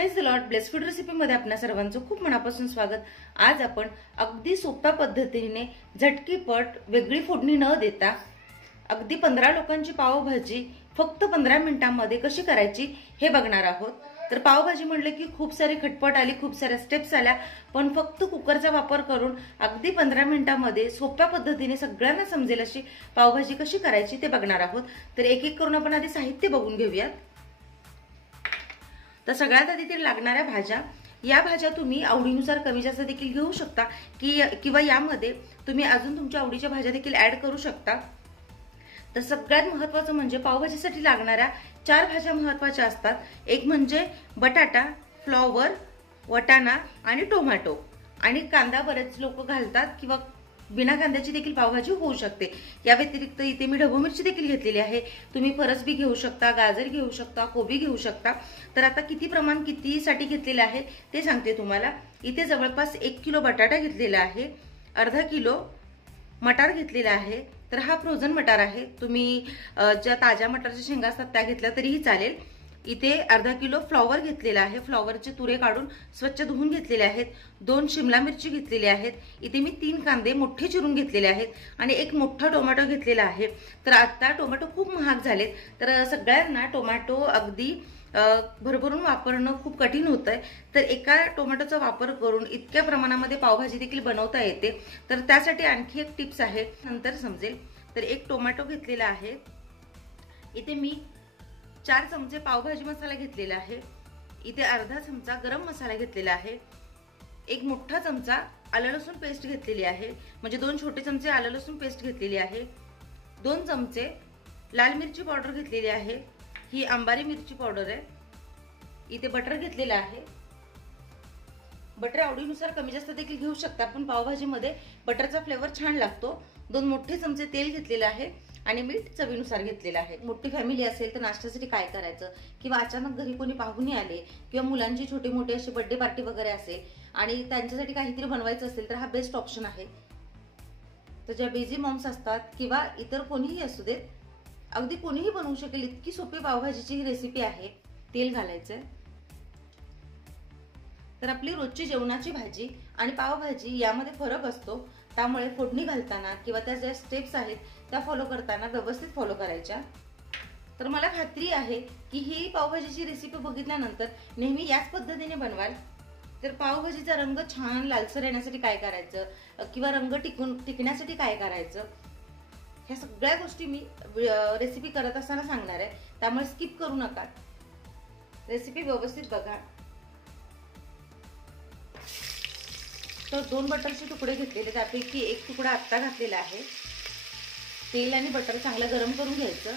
Praise the lord. Blessed food रेसिपीमध्ये आपल्या सर्वांचं खूप मनापासून स्वागत. आज आपण अगदी सोप्या पद्धतीने झटकीपट वेगळी फोडणी न देता अगदी 15 लोकांची पावभाजी फक्त 15 मिनिटांमध्ये कशी करायची हे बघणार आहोत. तर पावभाजी म्हणले की खूप सारी खटपट आली, खूप साऱ्या स्टेप्स आल्या, पण फक्त कुकरचा वापर करून अगदी 15 मिनिटांमध्ये सोप्या पद्धतीने सगळ्यांना समजेल अशी पावभाजी कशी करायची ते बघणार आहोत. तर एक एक करून आपण आधी साहित्य बघून घेऊयात. तर सगळ्यात आधी ते लागणाऱ्या भाज्या, या भाज्या तुम्ही आवडीनुसार कमी जास्त देखील घेऊ शकता किंवा यामध्ये तुम्ही अजून तुमच्या आवडीच्या भाज्या देखील ऍड करू शकता. तर सगळ्यात महत्त्वाचं म्हणजे पावभाजीसाठी लागणाऱ्या 4 भाज्या महत्त्वाच्या असतात. एक म्हणजे बटाटा, फ्लॉवर, वटाणा आणि टोमॅटो आणि कांदा. बरेच लोक घालतात किंवा बिना कांद्याची देखील पावभाजी होऊ शकते. या व्यतिरिक्त इथे मी ढबू मिरची देखील घेतलेली आहे. तुम्ही फरसबी घेऊ शकता, गाजर घेऊ शकता, कोबी घेऊ शकता. तर आता किती प्रमाण कितीसाठी घेतलेले आहे ते सांगते तुम्हाला. इथे जवळपास 1 किलो बटाटा घेतलेला आहे, अर्धा किलो मटार घेतलेला आहे. तर हा फ्रोझन मटार आहे. तुम्ही ज्या ताज्या मटारच्या शेंगा असतात त्या घेतल्या तरीही चालेल. इथे अर्धा किलो फ्लॉवर घेतलेला आहे. फ्लॉवरचे तुरे काढून स्वच्छ धुवून घेतलेले आहेत. 2 शिमला मिरची घेतलेली आहेत. इथे मी 3 कांदे मोठे चिरून घेतलेले आहेत आणि एक मोठा टोमॅटो घेतलेला आहे. तर आता टोमॅटो खूप महाग झालेत, तर सगळ्यांना टोमॅटो अगदी भरभरून वापरणं खूप कठीण होतंय. तर एका टोमॅटोचा वापर करून इतक्या प्रमाणामध्ये पावभाजी देखील बनवता येते. तर त्यासाठी आणखी एक टिप्स आहे, नंतर समजेल. तर एक टोमॅटो घेतलेला आहे. इथे मी 4 चमचे पावभाजी मसाला घेतलेला आहे. इथे अर्धा चमचा गरम मसाला घेतलेला आहे. एक मोठा चमचा आलं लसूण पेस्ट घेतलेली आहे, म्हणजे 2 छोटे चमचे आलं लसूण पेस्ट घेतलेली आहे. 2 चमचे लाल मिरची पावडर घेतलेली आहे. ही अंबारी मिरची पावडर आहे. इथे बटर घेतलेला आहे. बटर आवडीनुसार कमी जास्त देखील घेऊ शकता, पण पावभाजीमध्ये बटरचा फ्लेवर छान लागतो. 2 मोठे चमचे तेल घेतलेलं आहे आणि मीठ चवीनुसार घेतलेलं आहे. मोठी फॅमिली असेल तर नाश्त्यासाठी काय करायचं, किंवा अचानक घरी कोणी पाहुणे आले किंवा मुलांची छोटी मोठी अशी बर्थडे पार्टी वगैरे असेल आणि त्यांच्यासाठी काहीतरी बनवायचं असेल तर हा बेस्ट ऑप्शन आहे. तर ज्या बिझी मॉम्स असतात किंवा इतर कोणीही असू देत, अगदी कोणीही बनवू शकेल इतकी सोपी पावभाजीची ही रेसिपी आहे. तेल घालायचंय. तर आपली रोजची जेवणाची भाजी आणि पावभाजी यामध्ये फरक असतो, त्यामुळे फोडणी घालताना किंवा त्या ज्या स्टेप्स आहेत त्या फॉलो करताना व्यवस्थित फॉलो करायच्या. तर मला खात्री आहे की ही पावभाजीची रेसिपी बघितल्यानंतर नेहमी याच पद्धतीने बनवाल. तर पावभाजीचा रंग छान लालसर येण्यासाठी काय करायचं किंवा रंग टिकण्यासाठी काय करायचं, ह्या सगळ्या गोष्टी मी रेसिपी करत असताना सांगणार आहे, त्यामुळे स्किप करू नका. रेसिपी व्यवस्थित बघा. तर 2 बटरचे तुकडे घेतलेले, त्यापैकी एक तुकडा आत्ता घातलेला आहे. तेल आणि बटर चांगलं गरम करून घ्यायचं.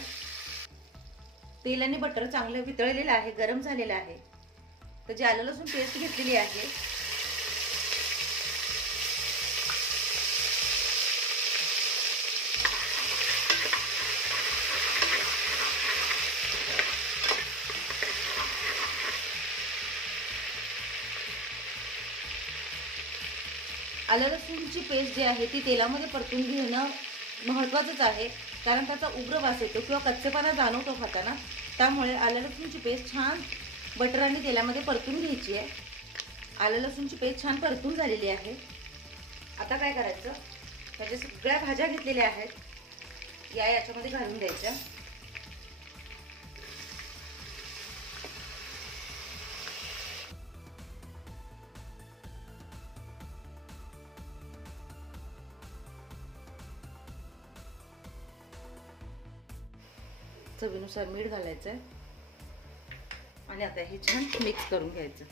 तेल आणि बटर चांगलं वितळलेलं आहे, गरम झालेलं आहे. तर जी आलं लसूण पेस्ट घेतलेली आहे आलं लसूणची पेस्ट जी आहे ती तेलामध्ये परतून घेणं महत्त्वाचंच आहे, कारण त्याचा उग्र वास येतो किंवा कच्चेपणा जाणवतो खाताना. त्यामुळे आलं लसूणची पेस्ट छान बटर आणि तेलामध्ये परतून घ्यायची आहे. आलं लसूणची पेस्ट छान परतून झालेली आहे. आता काय करायचं, त्याच्या सगळ्या भाज्या घेतलेल्या आहेत याच्यामध्ये घालून द्यायच्या. चवीनुसार मीठ घालायचं आणि आता हे छान मिक्स करून घ्यायचं.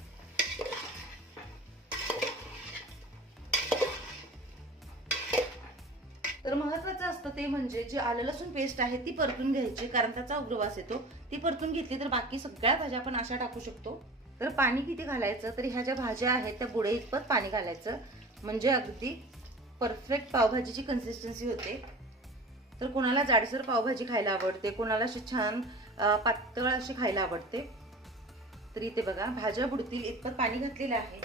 तर महत्त्वाचं असतं ते म्हणजे जे आलं लसूण पेस्ट आहे ती परतून घ्यायची, कारण त्याचा उग्र वास येतो. ती परतून घेतली तर बाकी सगळ्या भाज्या आपण अशा टाकू शकतो. तर पाणी किती घालायचं, तर ह्या ज्या भाज्या आहेत त्या बुडे इतपत पाणी घालायचं, म्हणजे अगदी परफेक्ट पावभाजीची कन्सिस्टन्सी होते. तर कोणाला जाडसर पावभाजी खायला आवडते, कोणाला अशी छान पातळ अशी खायला आवडते. तर इथे बघा भाज्या बुडतील इतपत पाणी घातलेलं आहे.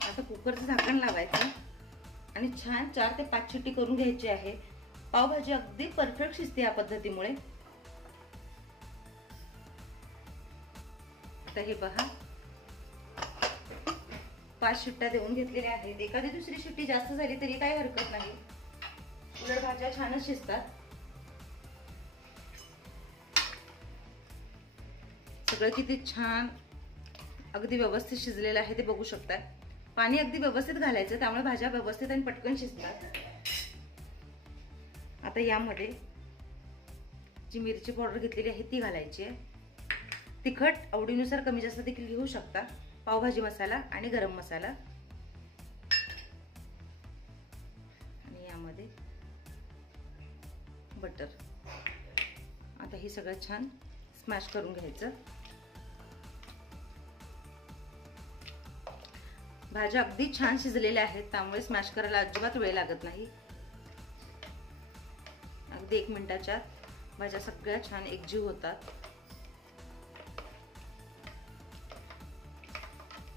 आता कुकरचं झाकण लावायचं आणि छान 4 ते 5 शिट्टी करून घ्यायची आहे. पावभाजी अगदी परफेक्ट शिजते या पद्धतीमुळे. आता हे पहा 5 शिट्ट्या देऊन घेतलेल्या आहेत. एखादी दुसरी शिट्टी जास्त झाली तरी काही हरकत नाही, उलट भाज्या छानच शिजतात. सगळं किती छान अगदी व्यवस्थित शिजलेलं आहे ते बघू शकता. पाणी अगदी व्यवस्थित घालायचं, त्यामुळे भाज्या व्यवस्थित आणि पटकन शिजतात. आता यामध्ये जी मिरची पावडर घेतलेली आहे ती घालायची आहे. तिखट आवडीनुसार कमी जास्त देखील घेऊ शकता. पावभाजी मसाला आणि गरम मसाला, आणि यामध्ये बटर. आता हे सगळं छान स्मॅश करून घ्यायचं. भाज्या अगदी छान शिजलेल्या आहेत, त्यामुळे स्मॅश करायला अजिबात वेळ लागत नाही. अगदी 1 मिनिटाच्या भाज्या सगळ्या छान एकजीव होतात.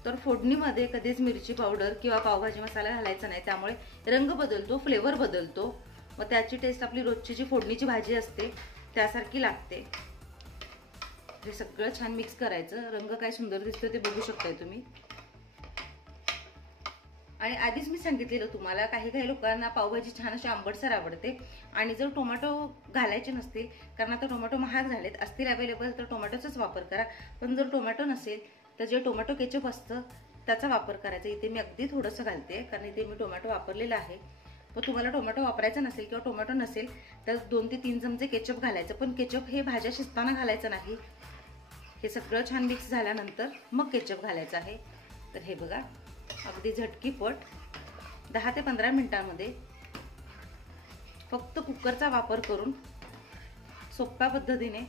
तर फोडणीमध्ये कधीच मिरची पावडर किंवा पावभाजी मसाला घालायचा नाही, त्यामुळे रंग बदलतो, फ्लेवर बदलतो व त्याची टेस्ट आपली रोजची जी फोडणीची भाजी असते त्यासारखी लागते. हे सगळं छान मिक्स करायचं. रंग काय सुंदर दिसतो ते बघू शकताय तुम्ही. आणि आधीच मी सांगितलेलं तुम्हाला, काही काही लोकांना पावभाजी छान अशी आंबटसर आवडते, आणि जर टोमॅटो घालायचे नसतील, कारण आता टोमॅटो महाग झालेत, असतील अवेलेबल तर टोमॅटोचाच वापर करा. पण जर टोमॅटो नसेल तर जे टोमॅटो केचप असतं त्याचा वापर करायचा. इथे मी अगदी थोडंसं घालते, कारण इथे मी टोमॅटो वापरलेला आहे. पण तुम्हाला टोमॅटो वापरायचा नसेल किंवा टोमॅटो नसेल तर 2 ते 3 चमचे केचप घालायचं. पण केचप हे भाज्या शिजताना घालायचं नाही. हे सगळं छान मिक्स झाल्यानंतर मग केचप घालायचं आहे. तर हे बघा, अगदी झटकीपट 10 ते 15 मिनिटांमध्ये फक्त कुकरचा वापर करून सोप्या पद्धतीने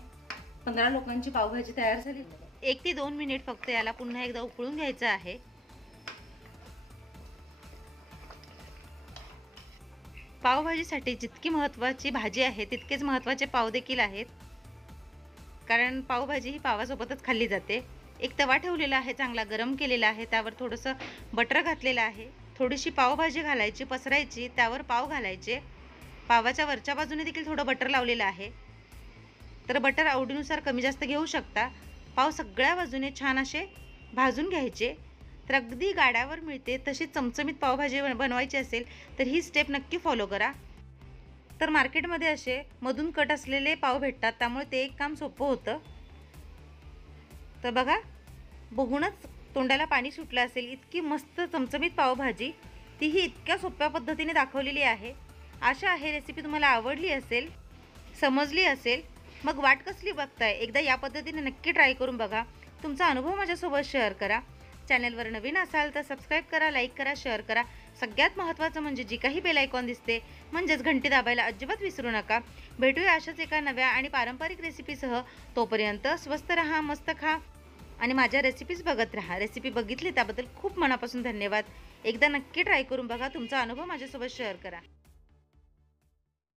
15 लोकांची पावभाजी तयार झाली. 1 ते 2 मिनिट फक्त याला पुन्हा एकदा उकळून घ्यायचं आहे. पावभाजीसाठी जितकी महत्त्वाची भाजी आहे तितकेच महत्त्वाचे पाव देखील आहेत, कारण पावभाजी ही पावासोबतच खाल्ली जाते. एक तवा ठेवलेला आहे, चांगला गरम केलेला आहे, त्यावर थोडंसं बटर घातलेलं आहे. थोडीशी पावभाजी घालायची, पसरायची, त्यावर पाव घालायचे. पावाच्या वरच्या बाजूने देखील थोडं बटर लावलेलं आहे, तर बटर आवडीनुसार कमी जास्त घेऊ शकता. पाव सगळ्या बाजूने छान असे भाजून घ्यायचे. तर अगदी गाड्यावर मिळते तशी चमचमीत पावभाजी बनवायची असेल तर ही स्टेप नक्की फॉलो करा. तर मार्केटमध्ये असे मधून कट असलेले पाव भेटतात, त्यामुळे ते एक काम सोपं होतं. तर बघा, बघूनच तोंडाला पाणी सुटलं असेल, इतकी मस्त चमचमीत पावभाजी, तीही इतक्या सोप्या पद्धतीने दाखवलेली आहे. आशा आहे रेसिपी तुम्हाला आवडली असेल, समजली असेल. मग वाट कसली बघताय, एकदा या पद्धतीने नक्की ट्राय करून बघा. तुमचा अनुभव माझ्यासोबत शेअर करा. चॅनलवर नवीन असाल तर सबस्क्राईब करा, लाईक करा, शेअर करा. सगळ्यात महत्त्वाचं म्हणजे जी काही बेल आयकॉन दिसते म्हणजेच घंटी दाबायला अजिबात विसरू नका. भेटूया अशाच एका नव्या आणि पारंपरिक रेसिपीसह. तोपर्यंत स्वस्त रहा, मस्त खा आणि माझ्या रेसिपीज बघत राहा. रेसिपी बघितली त्याबद्दल खूप मनापासून धन्यवाद. एकदा नक्की ट्राय करून बघा. तुमचा अनुभव माझ्यासोबत शेअर करा.